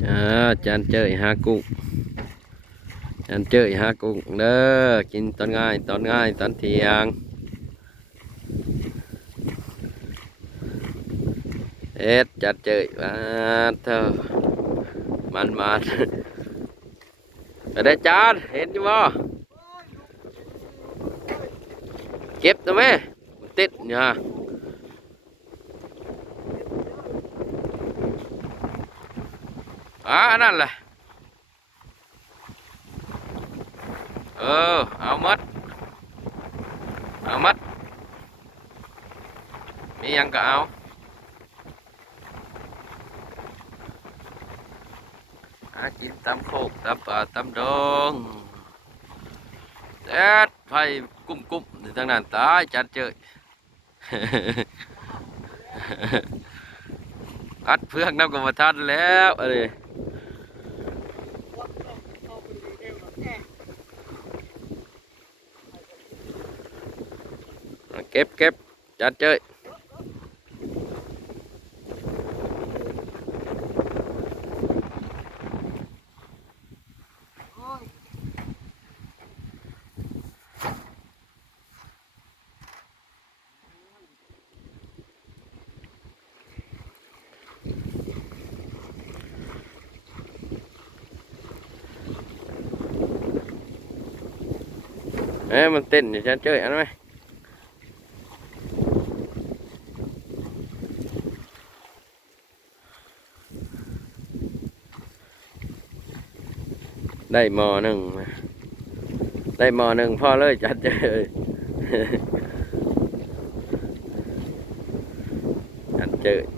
จานเจยหากุ้งจานเจยหากุ้งเด้อกินตอนง่ายตอนเที่ยงจานเจยมาเถอะมันไปได้จานเห็นอยู่บ่เก็บตัวแม่ติดเนี่ยนั่นแหละเอามัดมียังก็เอากินตำโคกตำป่าตำดองไฟกุ้มทางนั้นตายจัดเจย อัดเพื่องน้ำกรรมฐานแล้วอะไรเก็บจัดเจยมันเต้นอยู่จัดเจยอันไหมได้หมอหนึ่งพอเลยจัดเจยจัดเจย